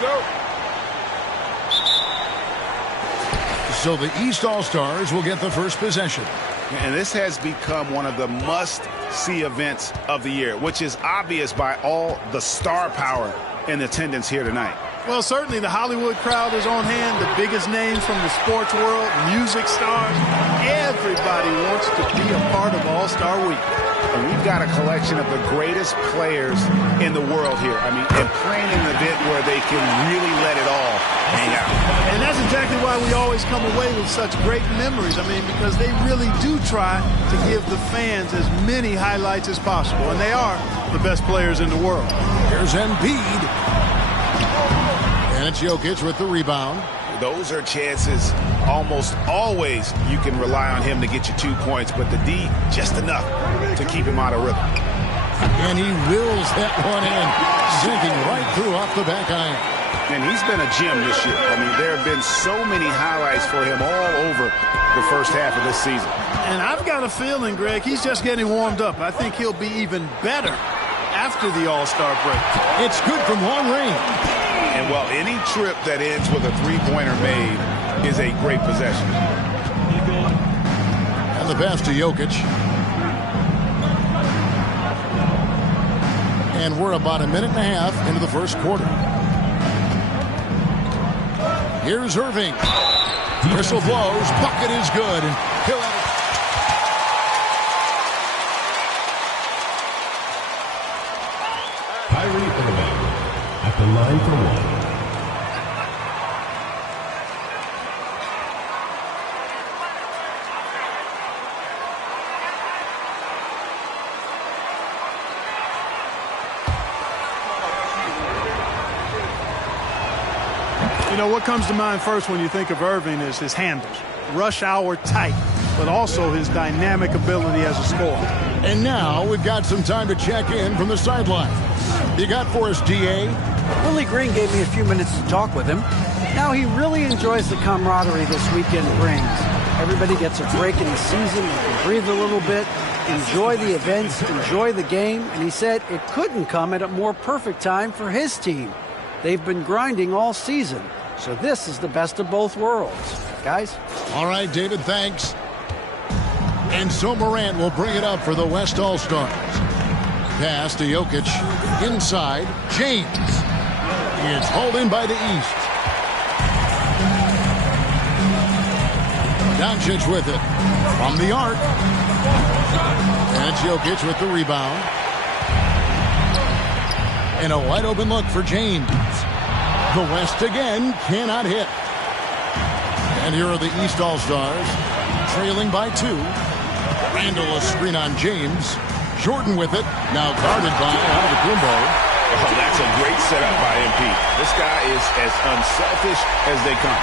go. So the East All-Stars will get the first possession. And this has become one of the must-see events of the year, which is obvious by all the star power in attendance here tonight. Well, certainly the Hollywood crowd is on hand, the biggest names from the sports world, music stars. Everybody wants to be a part of All-Star Week. And we've got a collection of the greatest players in the world here. I mean, and playing in an event where they can really let it all hang out. And that's exactly why we always come away with such great memories. I mean, because they really do try to give the fans as many highlights as possible. And they are the best players in the world. Here's Embiid. And it's Jokic with the rebound. Those are chances almost always you can rely on him to get you 2 points, but the D just enough to keep him out of rhythm. And he wills that one in, sinking right through off the back iron. And he's been a gem this year. I mean, there have been so many highlights for him all over the first half of this season. And I've got a feeling, Greg, he's just getting warmed up. I think he'll be even better after the All-Star break. It's good from long range. And, well, any trip that ends with a three-pointer made is a great possession. And the pass to Jokic. And we're about a minute and a half into the first quarter. Here's Irving. Whistle blows. Bucket is good. And he'll have it. Kyrie Irving at the line for one. You know, what comes to mind first when you think of Irving is his handles. Rush hour tight, but also his dynamic ability as a scorer. And now we've got some time to check in from the sideline. You got for us, D.A.? Willie Green gave me a few minutes to talk with him. Now he really enjoys the camaraderie this weekend brings. Everybody gets a break in the season. They can breathe a little bit, enjoy the events, enjoy the game. And he said it couldn't come at a more perfect time for his team. They've been grinding all season. So this is the best of both worlds. Guys? All right, David, thanks. And so Morant will bring it up for the West All-Stars. Pass to Jokic. Inside, James. It's hauled in by the East. Doncic with it. From the arc. And it's Jokic with the rebound. And a wide open look for James. The West again cannot hit. And here are the East All-Stars, trailing by 2. Randall a screen on James. Jordan with it, now guarded by Antetokounmpo. Oh, that's a great setup by MP. This guy is as unselfish as they come.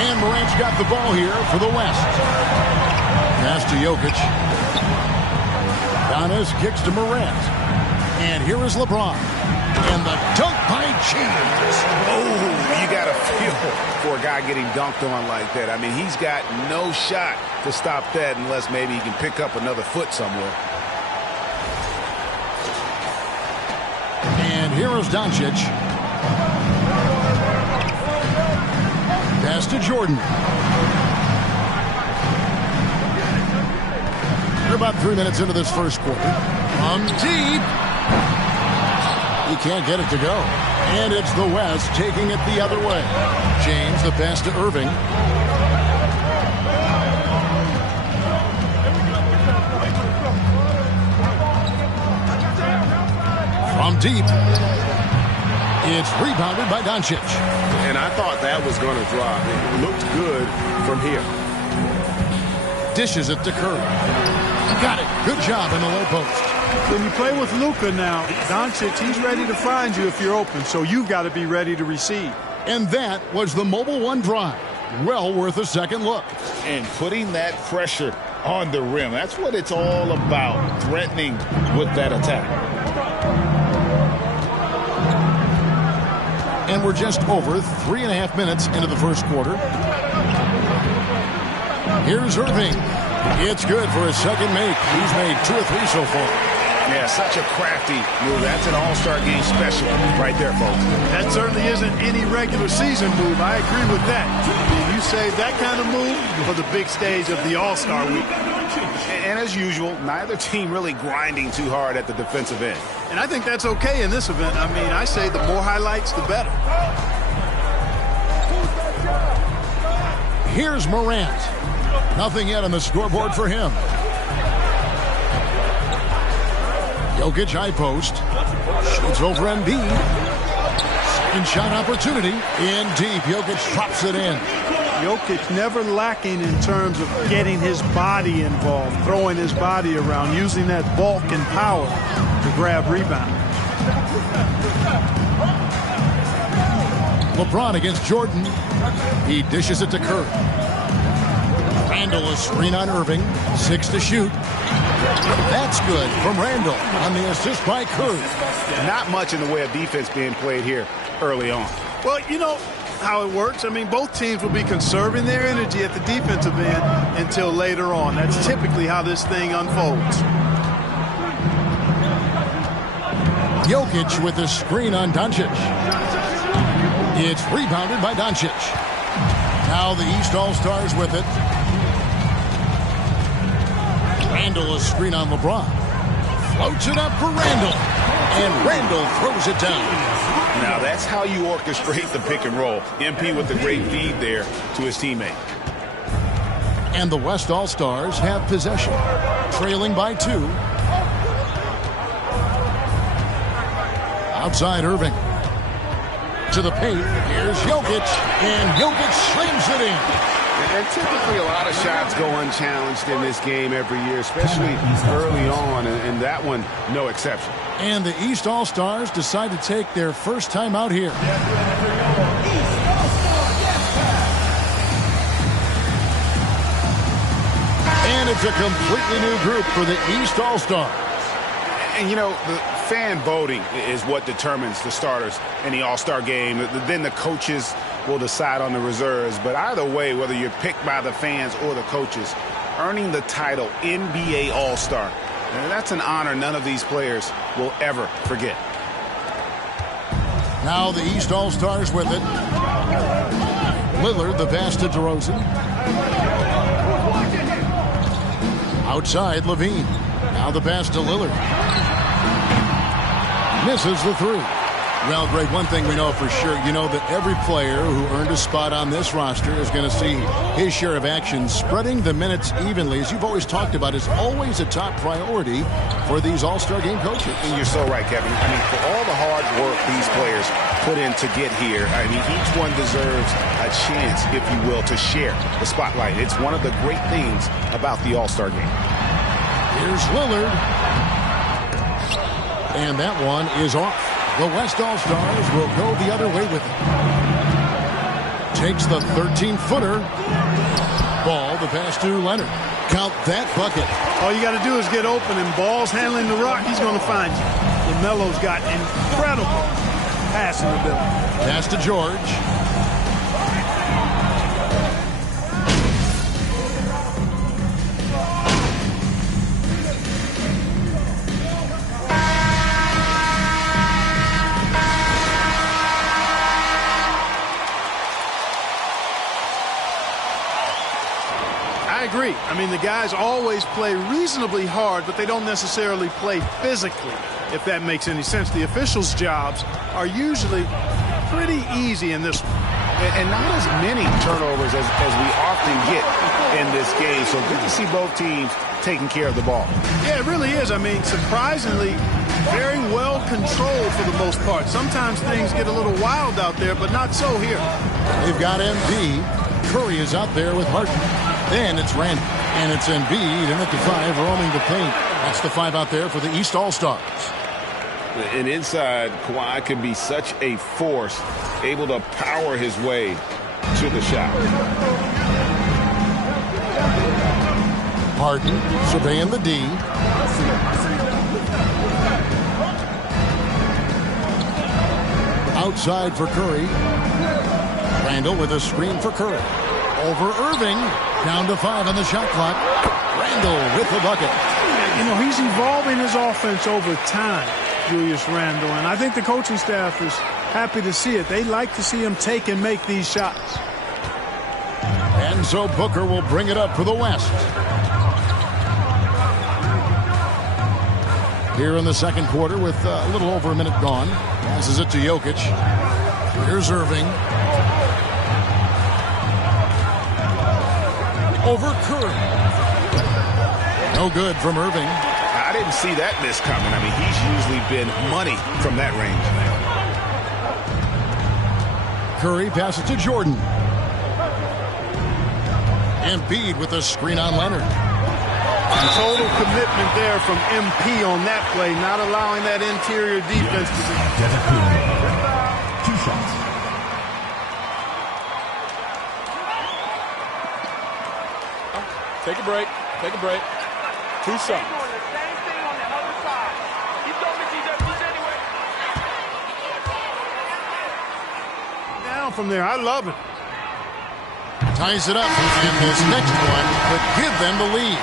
And Morant's got the ball here for the West. Pass to Jokic. Giannis kicks to Morant. And here is LeBron. And the dunk by James. Oh, you got to feel for a guy getting dunked on like that. I mean, he's got no shot to stop that unless maybe he can pick up another foot somewhere. And here is Doncic. Pass to Jordan. We're about 3 minutes into this first quarter. From deep. He can't get it to go. And it's the West taking it the other way. James, the pass to Irving. From deep. It's rebounded by Doncic. And I thought that was going to drop. It looked good from here. Dishes it to Curry. Got it. Good job in the low post. When you play with Luka now, Doncic, he's ready to find you if you're open, so you've got to be ready to receive. And that was the Mobile One drive. Well worth a second look. And putting that pressure on the rim, that's what it's all about, threatening with that attack. And we're just over 3.5 minutes into the first quarter. Here's Irving. It's good for his second make. He's made 2 or 3 so far. Yeah, such a crafty move. That's an all-star game special right there, folks. That certainly isn't any regular season move. I agree with that. You save that kind of move for the big stage of the All-Star week. And as usual, neither team really grinding too hard at the defensive end. And I think that's okay in this event. I mean, I say the more highlights, the better. Here's Morant. Nothing yet on the scoreboard for him. Jokic high post. Shoots over Embiid. Second shot opportunity. In deep. Jokic drops it in. Jokic never lacking in terms of getting his body involved, throwing his body around, using that bulk and power to grab rebound. LeBron against Jordan. He dishes it to Curry. Randall, a screen on Irving. 6 to shoot. That's good from Randall on the assist by Curry. Not much in the way of defense being played here early on. Well, you know how it works. I mean, both teams will be conserving their energy at the defensive end until later on. That's typically how this thing unfolds. Jokic with the screen on Doncic. It's rebounded by Doncic. Now the East All-Stars with it. Randall, a screen on LeBron. Floats it up for Randall. And Randall throws it down. Now that's how you orchestrate the pick and roll. MP with the great feed there to his teammate. And the West All-Stars have possession. Trailing by 2. Outside Irving. To the paint. Here's Jokic. And Jokic slams it in. And typically a lot of shots go unchallenged in this game every year, especially early on, and that one no exception. And the East All-Stars decide to take their first time out here. And it's a completely new group for the East All-Stars. And, you know, the fan voting is what determines the starters in the All-Star game. Then the coaches will decide on the reserves. But either way, whether you're picked by the fans or the coaches, earning the title NBA All-Star, that's an honor none of these players will ever forget. Now the East All-Stars with it. Lillard, the pass to DeRozan. Outside, Levine. Now the pass to Lillard. Misses the 3. Well, Greg, one thing we know for sure, you know that every player who earned a spot on this roster is going to see his share of action. Spreading the minutes evenly, as you've always talked about, is always a top priority for these All-Star game coaches. And you're so right, Kevin. I mean, for all the hard work these players put in to get here, I mean, each one deserves a chance, if you will, to share the spotlight. It's one of the great things about the All-Star game. Here's Lillard. And that one is off. The West All-Stars will go the other way with it. Takes the 13-footer. Ball, the pass to Leonard. Count that bucket. All you got to do is get open, and Ball's handling the rock. He's going to find you. LaMelo's got incredible passing ability. Pass to George. I agree. I mean, the guys always play reasonably hard, but they don't necessarily play physically, if that makes any sense. The officials' jobs are usually pretty easy in this one. And not as many turnovers as we often get in this game. So good to see both teams taking care of the ball. Yeah, it really is. I mean, surprisingly, very well controlled for the most part. Sometimes things get a little wild out there, but not so here. They've got Embiid. Curry is out there with Harden. Then it's Randall. And it's Embiid in at the 5, roaming the paint. That's the 5 out there for the East All-Stars. And inside, Kawhi can be such a force, able to power his way to the shot. Harden surveying the D. Outside for Curry. Randall with a screen for Curry. Over Irving. Down to 5 on the shot clock. Randall with the bucket. You know, he's evolving his offense over time, Julius Randle, and I think the coaching staff is happy to see it. They like to see him take and make these shots. And so Booker will bring it up for the West. Here in the second quarter with a little over a minute gone. Passes it to Jokic. Here's Irving. Over Curry. No good from Irving. I didn't see that miss coming. I mean, he's usually been money from that range. Curry passes to Jordan. Embiid with a screen on Leonard. Total commitment there from MP on that play, not allowing that interior defense to be. 2 shots. Take a break. Take a break. 2 shots. Down from there. I love it. Ties it up, and this next one could give them the lead.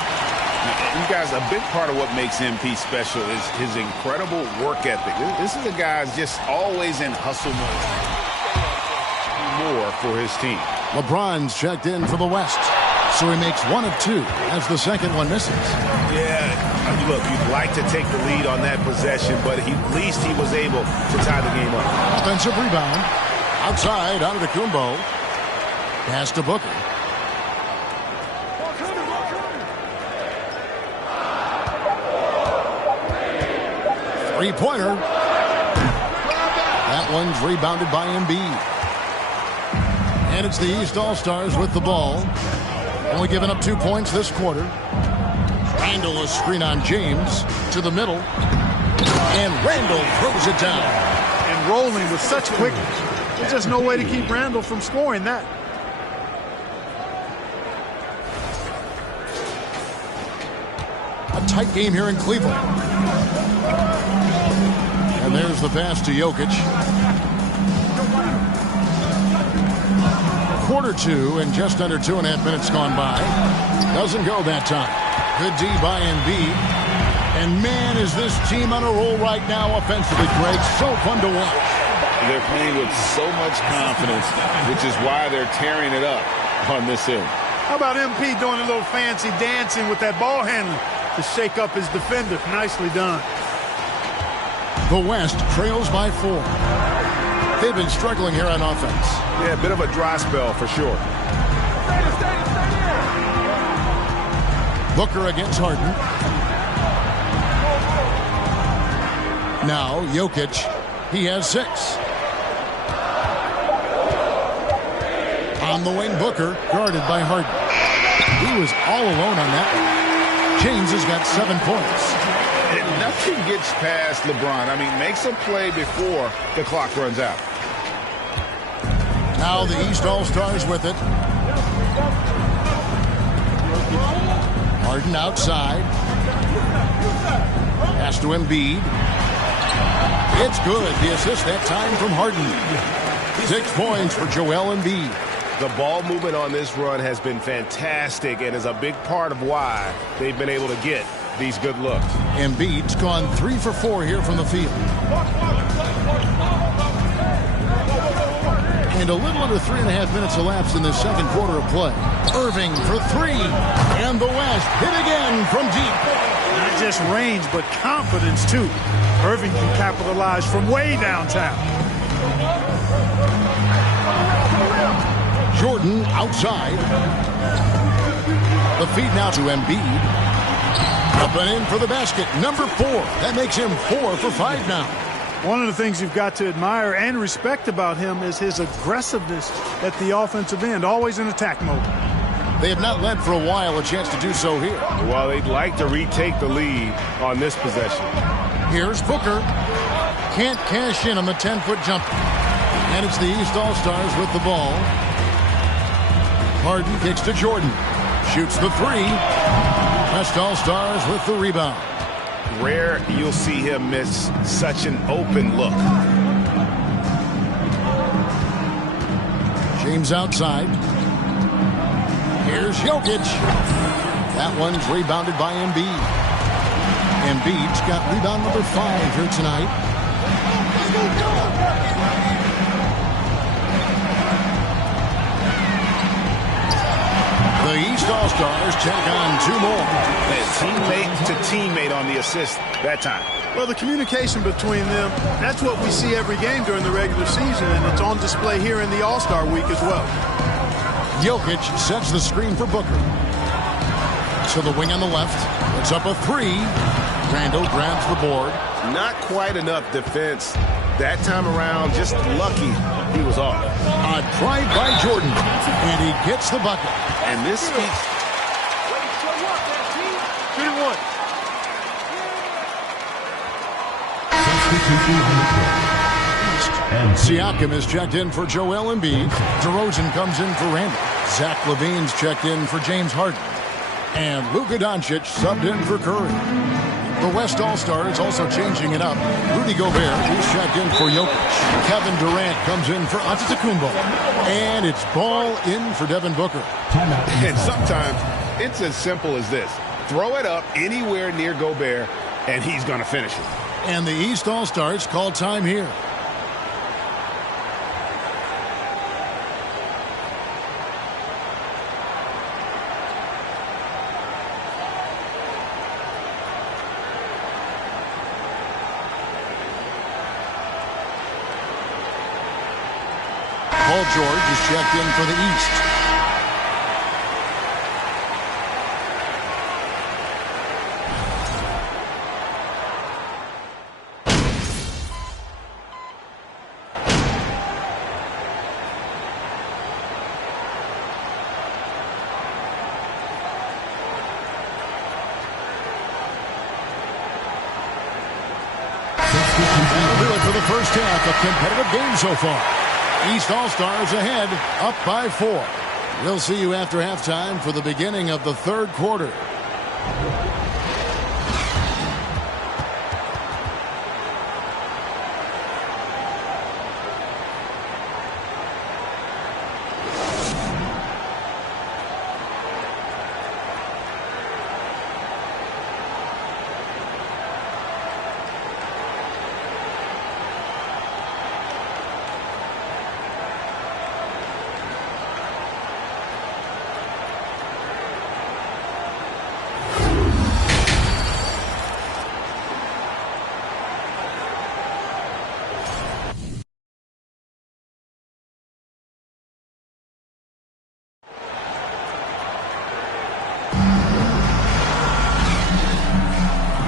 You guys, a big part of what makes MP special is his incredible work ethic. This is a guy who's just always in hustle mode. More for his team. LeBron's checked in for the West, so he makes 1 of 2 as the second one misses. Yeah, look, you'd like to take the lead on that possession, but at least he was able to tie the game up. Offensive rebound. Outside, Antetokounmpo. Pass to Booker. Three-pointer. That one's rebounded by Embiid. And it's the East All-Stars with the ball. Only giving up 2 points this quarter. Randle a screen on James to the middle. And Randle throws it down. And rolling with such quickness. There's just no way to keep Randle from scoring that. A tight game here in Cleveland. And there's the pass to Jokic. Quarter 2 and just under 2.5 minutes gone by. Doesn't go that time. Good D by Embiid. And man, is this team on a roll right now offensively, Greg. So fun to watch. They're playing with so much confidence, which is why they're tearing it up on this end. How about MP doing a little fancy dancing with that ball handler to shake up his defender? Nicely done. The West trails by 4. They've been struggling here on offense. Yeah, a bit of a dry spell for sure. Booker against Harden. Now Jokic. He has 6. On the wing, Booker, guarded by Harden. He was all alone on that one. James has got 7 points. And nothing gets past LeBron. I mean, makes a play before the clock runs out. Now the East All-Stars with it. Harden outside. Pass to Embiid. It's good. The assist that time from Harden. 6 points for Joel Embiid. The ball movement on this run has been fantastic and is a big part of why they've been able to get these good looks. Embiid's gone 3 for 4 here from the field. And a little under 3.5 minutes elapsed in the second quarter of play. Irving for 3. And the West hit again from deep. Not just range, but confidence, too. Irving can capitalize from way downtown. Jordan outside. The feed now to Embiid. Up and in for the basket. Number 4. That makes him 4 for 5 now. One of the things you've got to admire and respect about him is his aggressiveness at the offensive end, always in attack mode. They have not led for a while, a chance to do so here. Well, they'd like to retake the lead on this possession. Here's Booker. Can't cash in on the 10-foot jumper. And it's the East All-Stars with the ball. Harden kicks to Jordan. Shoots the 3. West All-Stars with the rebound. Rare you'll see him miss such an open look. James outside. Here's Jokic. That one's rebounded by Embiid. Embiid's got rebound number 5 here tonight. The East All-Stars take on 2 more. Teammate to teammate on the assist that time. Well, the communication between them, that's what we see every game during the regular season, and it's on display here in the All-Star week as well. Jokic sets the screen for Booker. To the wing on the left. It's up a 3. Randall grabs the board. Not quite enough defense that time around. Just lucky he was off. A drive by Jordan. And he gets the bucket. And this speaks. Shooting 1. And Siakam is checked in for Joel Embiid. DeRozan comes in for Randall. Zach LaVine's checked in for James Harden. And Luka Doncic subbed in for Curry. The West All-Stars also changing it up. Rudy Gobert, he's checked in for Jokic. Kevin Durant comes in for Antetokounmpo. And it's ball in for Devin Booker. And sometimes it's as simple as this. Throw it up anywhere near Gobert, and he's going to finish it. And the East All-Stars call time here. Paul George is checked in for the East. That'll do it for the first half. A competitive game so far. East All-Stars ahead, up by 4. We'll see you after halftime for the beginning of the 3rd quarter.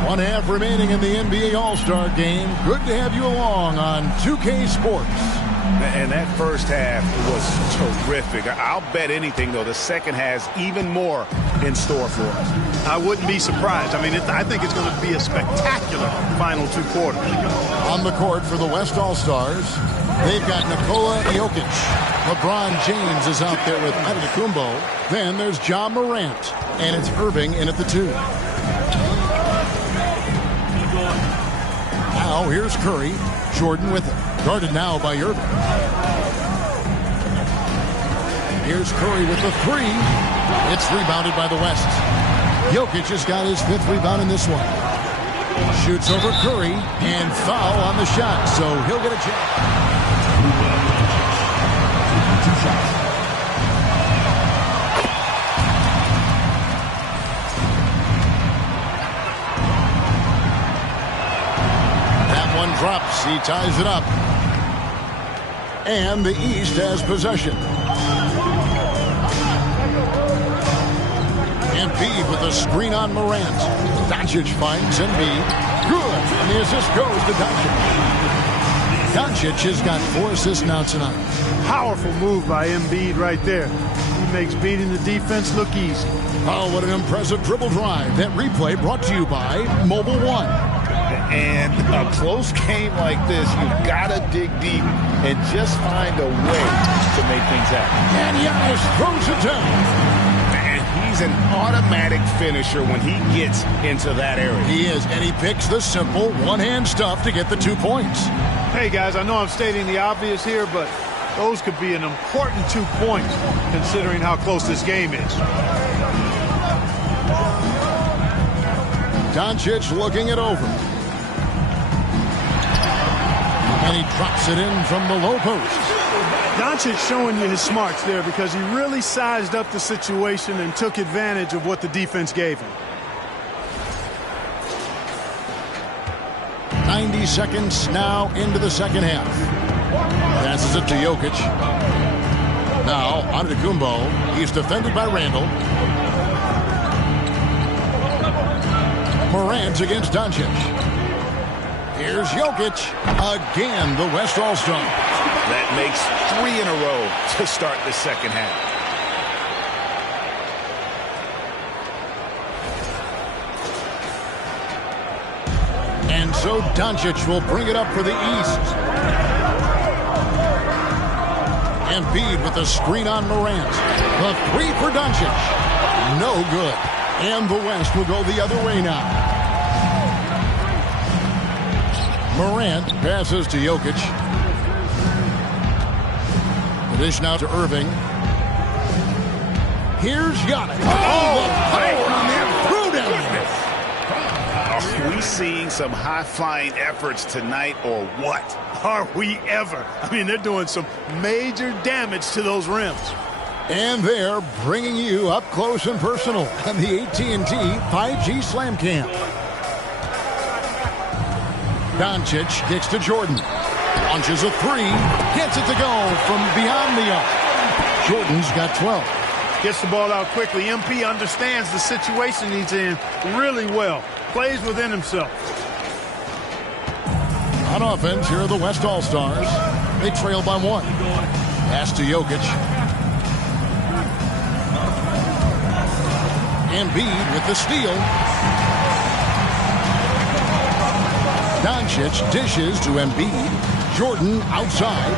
One half remaining in the NBA All-Star game. Good to have you along on 2K Sports. And that first half was terrific. I'll bet anything, though, the second has even more in store for us. I wouldn't be surprised. I mean, I think it's going to be a spectacular final 2 quarters. On the court for the West All-Stars, they've got Nikola Jokic. LeBron James is out there with Antetokounmpo. Then there's Ja Morant. And it's Irving in at the 2. Now here's Curry. Jordan with him. Guarded now by Irving. Here's Curry with the 3. It's rebounded by the West. Jokic has got his 5th rebound in this one. Shoots over Curry and foul on the shot, so he'll get a chance. 2 shots. Drops. He ties it up. And the East has possession. Embiid with a screen on Morant. Doncic finds Embiid. Good. And the assist goes to Doncic. Doncic has got 4 assists now tonight. Powerful move by Embiid right there. He makes beating the defense look easy. Oh, what an impressive dribble drive. That replay brought to you by Mobile One. And a close game like this, you've got to dig deep and just find a way to make things happen. And Giannis throws it down. And he's an automatic finisher when he gets into that area. He is, and he picks the simple one-hand stuff to get the 2 points. Hey, guys, I know I'm stating the obvious here, but those could be an important 2 points considering how close this game is. Doncic looking it over. And he drops it in from the low post. Doncic showing you his smarts there because he really sized up the situation and took advantage of what the defense gave him. 90 seconds now into the second half. Passes it to Jokic. Now Antetokounmpo. He's defended by Randall. Morant against Doncic. Here's Jokic. Again, the West All-Star. That makes 3 in a row to start the second half. And so Doncic will bring it up for the East. Embiid with the screen on Morant. The 3 for Doncic. No good. And the West will go the other way now. Morant passes to Jokic. The dish now to Irving. Here's Giannis. Oh, the power on that throw down. Are we seeing some high-flying efforts tonight or what? Are we ever? I mean, they're doing some major damage to those rims. And they're bringing you up close and personal on the AT&T 5G Slam Cam. Doncic kicks to Jordan. Launches a 3. Gets it to go from beyond the arc. Jordan's got 12. Gets the ball out quickly. MP understands the situation he's in really well. Plays within himself. On offense, here are the West All-Stars. They trail by 1. Pass to Jokic. Embiid with the steal. Doncic dishes to Embiid. Jordan outside.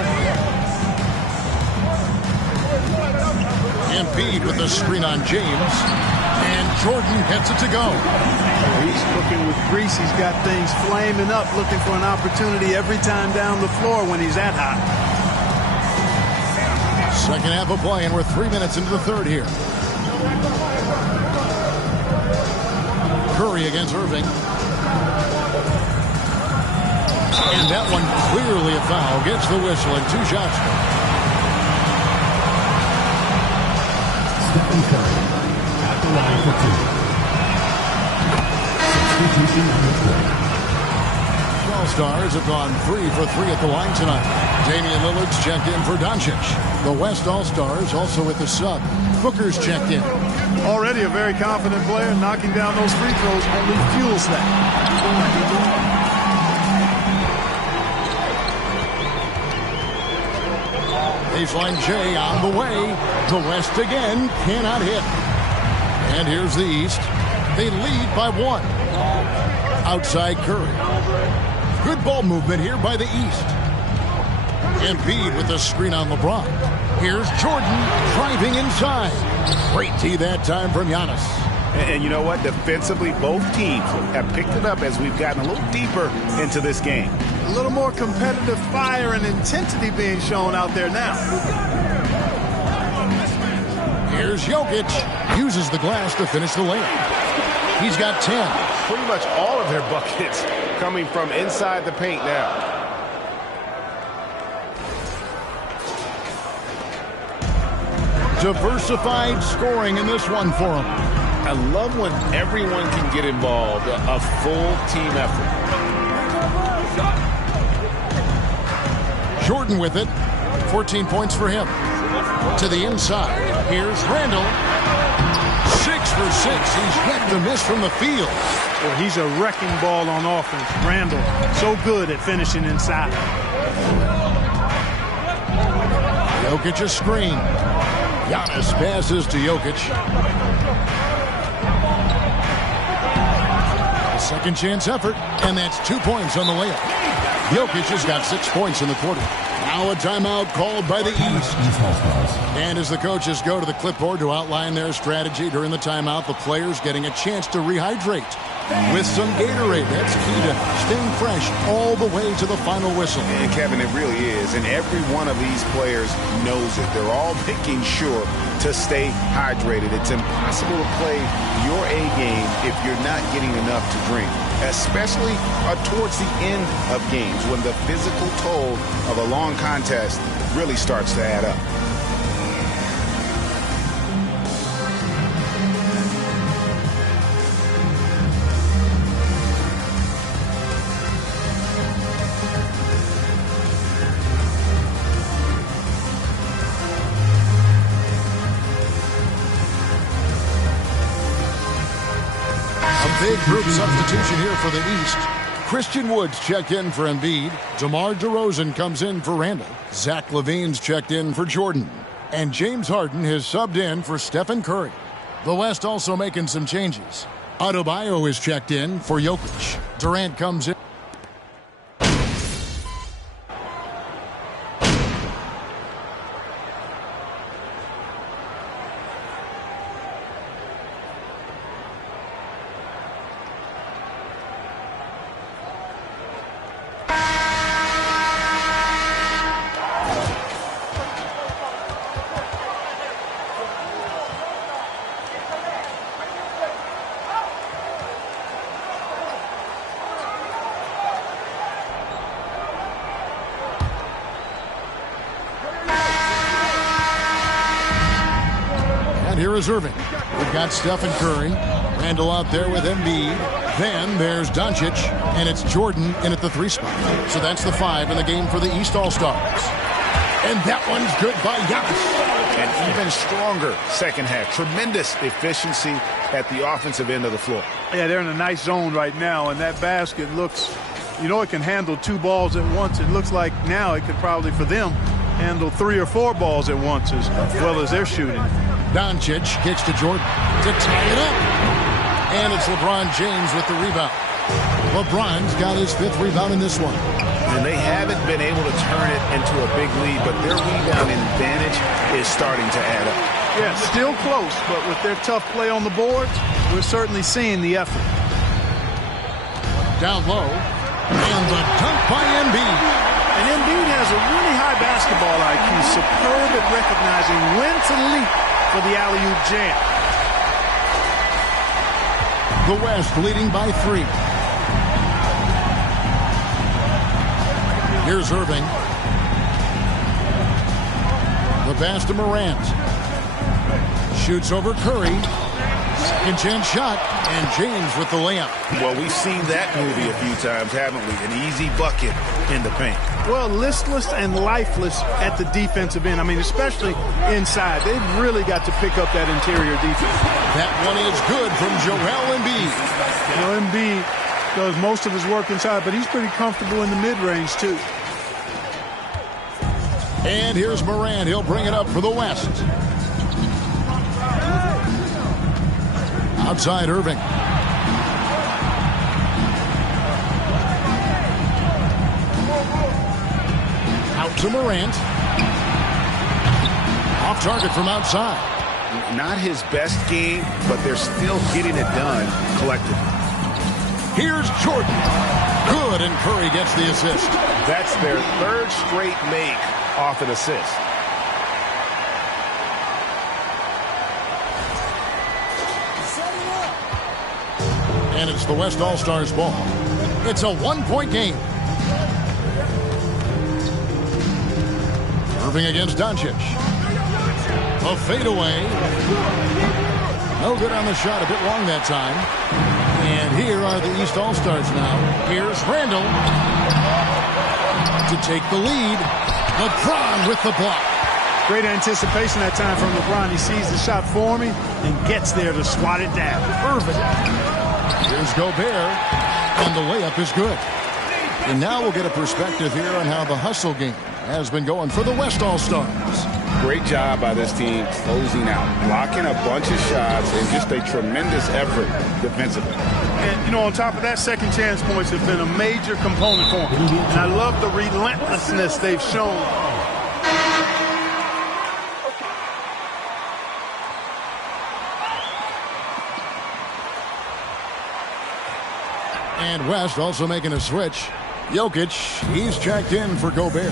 Embiid with the screen on James. And Jordan gets it to go. He's cooking with grease. He's got things flaming up, looking for an opportunity every time down the floor when he's that hot. Second half of play, and we're 3 minutes into the third here. Curry against Irving. And that one clearly a foul. Gets the whistle and 2 shots. Stephen Curry at the line for 2. All-Stars have gone 3 for 3 at the line tonight. Damian Lillard's checked in for Doncic. The West All-Stars also with the sub. Booker's checked in. Already a very confident player. Knocking down those free throws only fuels that. Baseline J on the way. The West again cannot hit. And here's the East. They lead by 1. Outside Curry. Good ball movement here by the East. Embiid with the screen on LeBron. Here's Jordan driving inside. Great tee that time from Giannis. And you know what? Defensively, both teams have picked it up as we've gotten a little deeper into this game. A little more competitive fire and intensity being shown out there now. Here's Jokic. Uses the glass to finish the layup. He's got 10. Pretty much all of their buckets coming from inside the paint now. Diversified scoring in this one for him. I love when everyone can get involved, a full team effort. Jordan with it. 14 points for him. To the inside. Here's Randall. 6 for 6. He's yet to miss from the field. Well, he's a wrecking ball on offense. Randall, so good at finishing inside. Jokic a screen. Giannis passes to Jokic. A second chance effort, and that's 2 points on the layup. Jokic has got 6 points in the quarter. Now a timeout called by the East. And as the coaches go to the clipboard to outline their strategy during the timeout, the players getting a chance to rehydrate with some Gatorade. That's key to staying fresh all the way to the final whistle. And Kevin, it really is. And every one of these players knows it. They're all making sure to stay hydrated. It's impossible to play your A game if you're not getting enough to drink, especially towards the end of games when the physical toll of a long contest really starts to add up. Big group substitution here for the East. Christian Woods checked in for Embiid. DeMar DeRozan comes in for Randall. Zach LaVine's checked in for Jordan. And James Harden has subbed in for Stephen Curry. The West also making some changes. Adebayo is checked in for Jokic. Durant comes in. Here is Irving. We've got Stephen Curry. Randall out there with Embiid. Then there's Doncic, and it's Jordan in at the 3 spot. So that's the 5 in the game for the East All-Stars. And that one's good by Giannis. An even stronger second half. Tremendous efficiency at the offensive end of the floor. Yeah, they're in a nice zone right now, and that basket looks, it can handle 2 balls at once. It looks like now it could probably, for them, handle 3 or 4 balls at once as well as they're shooting. Doncic kicks to Jordan to tie it up. And it's LeBron James with the rebound. LeBron's got his 5th rebound in this one. And they haven't been able to turn it into a big lead, but their rebounding advantage is starting to add up. Yeah, still close, but with their tough play on the boards, we're certainly seeing the effort. Down low. And the dunk by Embiid. And Embiid has a really high basketball IQ, superb at recognizing when to leap for the alley-oop jam. The West leading by 3. Here's Irving. The pass to Morant. Shoots over Curry. Second chance shot. And James with the layup. Well, we've seen that movie a few times, haven't we? An easy bucket in the paint. Well, listless and lifeless at the defensive end. I mean, especially inside. They've really got to pick up that interior defense. That one is good from Joel Embiid. Embiid does most of his work inside, but he's pretty comfortable in the mid-range, too. And here's Morant. He'll bring it up for the West. Outside Irving. Out to Morant. Off target from outside. Not his best game, but they're still getting it done collectively. Here's Jordan. Good, and Curry gets the assist. That's their 3rd straight make off an assist. And it's the West All-Stars ball. It's a 1-point game. Irving against Doncic. A fadeaway. No good on the shot. A bit long that time. And here are the East All-Stars now. Here's Randall to take the lead. LeBron with the block. Great anticipation that time from LeBron. He sees the shot forming and gets there to swat it down. Irving. Here's Gobert, and the layup is good. And now we'll get a perspective here on how the hustle game has been going for the West All-Stars. Great job by this team closing out, blocking a bunch of shots, and just a tremendous effort defensively. And, on top of that, second chance points have been a major component for them. And I love the relentlessness they've shown. And West also making a switch. Jokic, he's checked in for Gobert.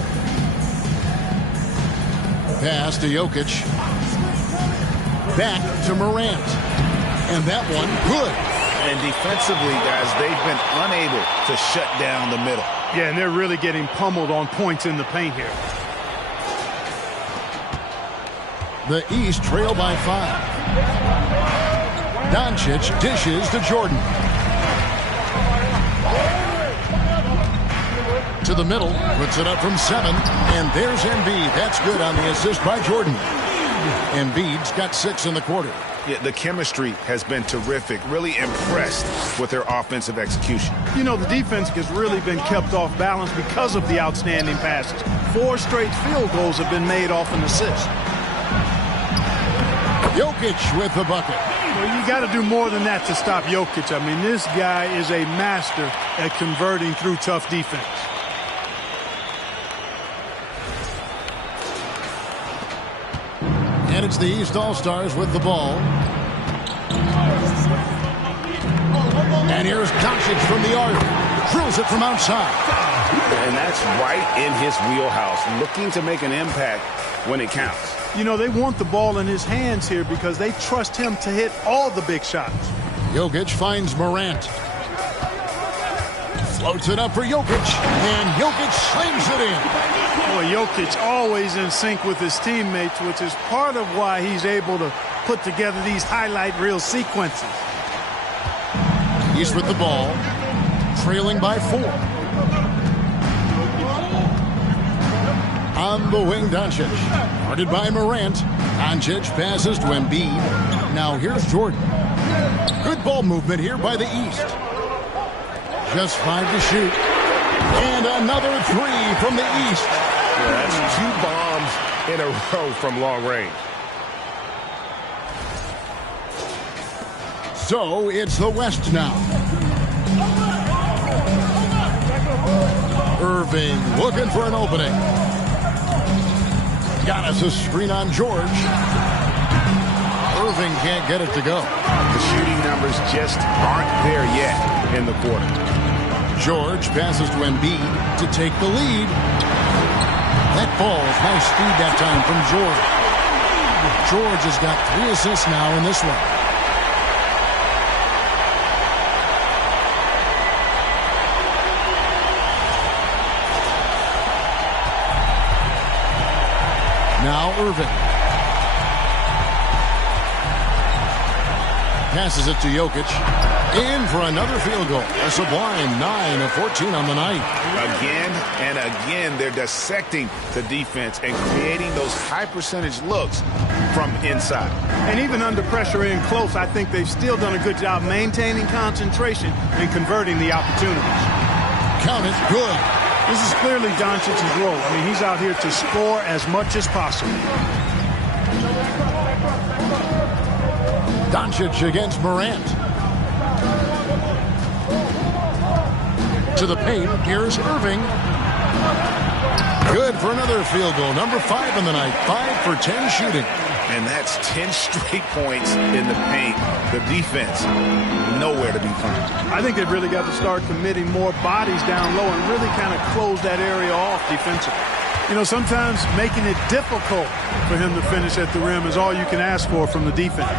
Pass to Jokic. Back to Morant. And that one, good. And defensively, guys, they've been unable to shut down the middle. Yeah, and they're really getting pummeled on points in the paint here. The East trail by 5. Doncic dishes to Jordan. To the middle, puts it up from 7, and there's Embiid. That's good on the assist by Jordan. Embiid's got 6 in the quarter. Yeah, the chemistry has been terrific. Really impressed with their offensive execution. You know, the defense has really been kept off balance because of the outstanding passes. 4 straight field goals have been made off an assist. Jokic with the bucket. Well, you got to do more than that to stop Jokic. I mean, this guy is a master at converting through tough defense. And it's the East All-Stars with the ball. And here's Doncic from the arc. Drills it from outside. And that's right in his wheelhouse, looking to make an impact when it counts. You know, they want the ball in his hands here because they trust him to hit all the big shots. Jokic finds Morant. Floats it up for Jokic. And Jokic slams it in. Boy, Jokic always in sync with his teammates, which is part of why he's able to put together these highlight reel sequences. He's with the ball. Trailing by 4. On the wing, Doncic. Guarded by Morant. Doncic passes to Embiid. Now here's Jordan. Good ball movement here by the East. Just 5 to shoot. And another 3 from the East. Yeah, that's 2 bombs in a row from long range. So it's the West now. Irving looking for an opening. Got us a screen on George. Irving can't get it to go. The shooting numbers just aren't there yet in the quarter. George passes to Embiid to take the lead. That ball's nice speed that time from George. George has got 3 assists now in this one. Now Irving. Passes it to Jokic. In for another field goal. A sublime 9 of 14 on the night. Again and again, they're dissecting the defense and creating those high percentage looks from inside. And even under pressure in close, I think they've still done a good job maintaining concentration and converting the opportunities. Count it, good. This is clearly Doncic's role. I mean, he's out here to score as much as possible. Doncic against Morant. To the paint, here's Irving. Good for another field goal. Number 5 in the night. 5 for 10 shooting. And that's 10 straight points in the paint. The defense, nowhere to be found. I think they've really got to start committing more bodies down low and really kind of close that area off defensively. You know, sometimes making it difficult for him to finish at the rim is all you can ask for from the defense.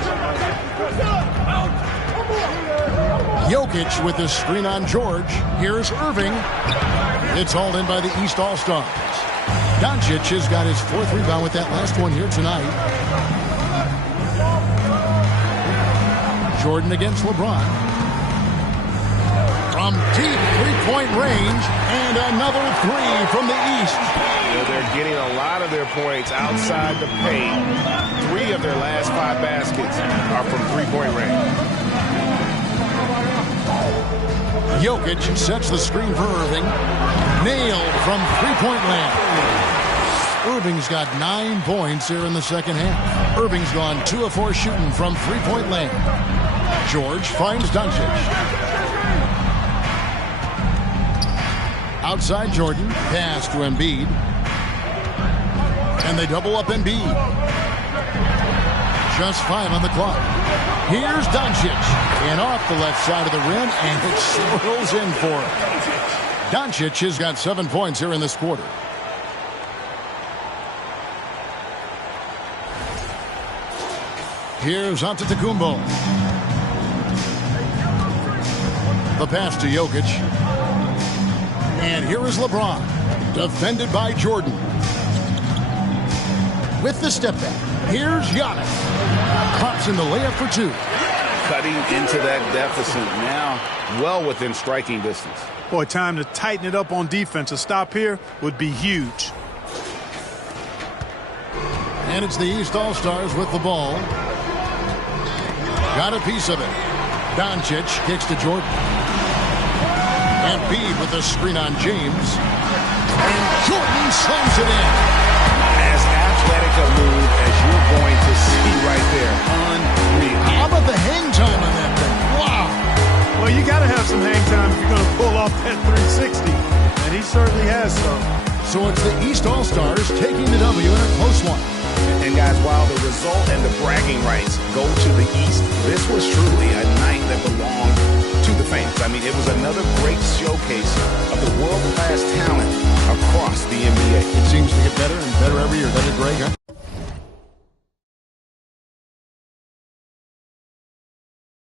Jokic with the screen on George. Here's Irving. It's hauled in by the East All-Stars. Doncic has got his 4th rebound with that last one here tonight. Jordan against LeBron. From deep three-point range, and another 3 from the East. They're getting a lot of their points outside the paint. 3 of their last 5 baskets are from three-point range. Jokic sets the screen for Irving. Nailed from three-point land. Irving's got 9 points here in the second half. Irving's gone 2 of 4 shooting from three-point land. George finds Doncic. Outside Jordan, pass to Embiid. And they double up Embiid. Just 5 on the clock. Here's Doncic. And off the left side of the rim, and it swirls in for him. Doncic has got 7 points here in this quarter. Here's Antetokounmpo. The pass to Jokic. And here is LeBron. Defended by Jordan. With the step back. Here's Giannis. Pops in the layup for 2. Cutting into that deficit now, well within striking distance. Boy, time to tighten it up on defense. A stop here would be huge. And it's the East All-Stars with the ball. Got a piece of it. Doncic kicks to Jordan. Embiid with the screen on James. And Jordan slams it in. As athletic a move as you're going to see right there. Unreal. How about the hang time on that thing? Wow. Well, you got to have some hang time if you're going to pull off that 360. And he certainly has some. So it's the East All-Stars taking the W in a close one. And guys, while the result and the bragging rights go to the East, this was truly a night that belonged to the fans. I mean, it was another great showcase of the world-class talent across the NBA. It seems to get better and better every year, doesn't it, Greg?